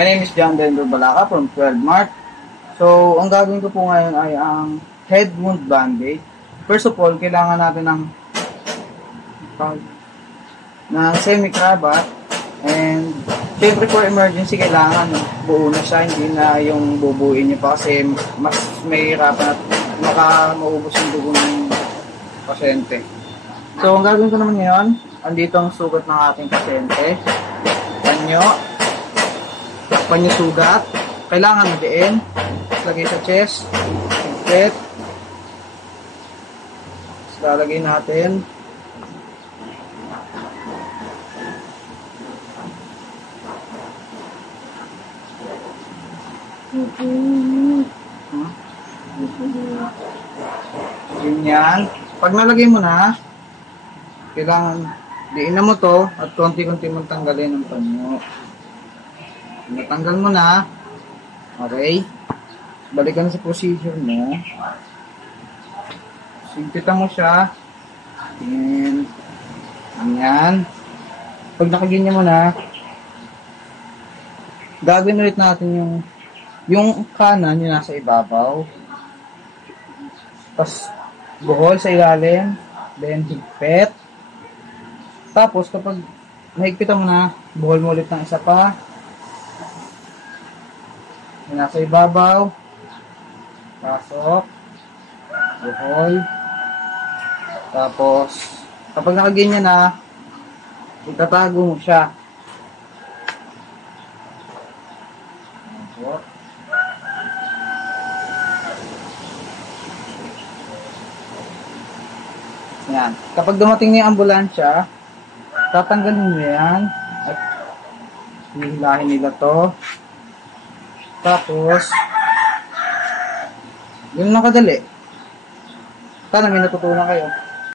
My name is John Dendo Balaca from 12 Mart. So, ang gagawin ko po ngayon ay ang head wound bandage. First of all, kailangan natin ng semi-cravat. And, syempre for emergency, kailangan buo na siya. Hindi na yung bubuin nyo pa kasi mas may hirapan at maubos yung dugo ng pasyente. So, ang gagawin ko naman ngayon, andito ang sugat ng ating pasyente. Panyo. Takpan yung sugat. Kailangan diin. Lagay sa chest. Higpit. Lalagay natin. Ganyan. Pag nalagay mo na, kailangan diin na mo to at konti-konti mong tanggalin ang panyo. Natanggal mo na. Okay. Balikan sa procedure mo. Sigpitan mo siya. And ganyan. Pag nakaganyan mo na, gagawin ulit natin yung kanan yung nasa ibabaw. Tapos buhol sa ilalim. Then higpit. Tapos kapag nahigpitan mo na, buhol mo ulit ng isa pa. Yung nasa ibabaw. Pasok. Buhol. Tapos kapag nakaganyan na, itatago mo siya. Yan. Kapag dumating na yung ambulansya, tatanggalin mo yan at hihilahin nila to. Tapos yun lang kadali. Sana may natutunan kayo.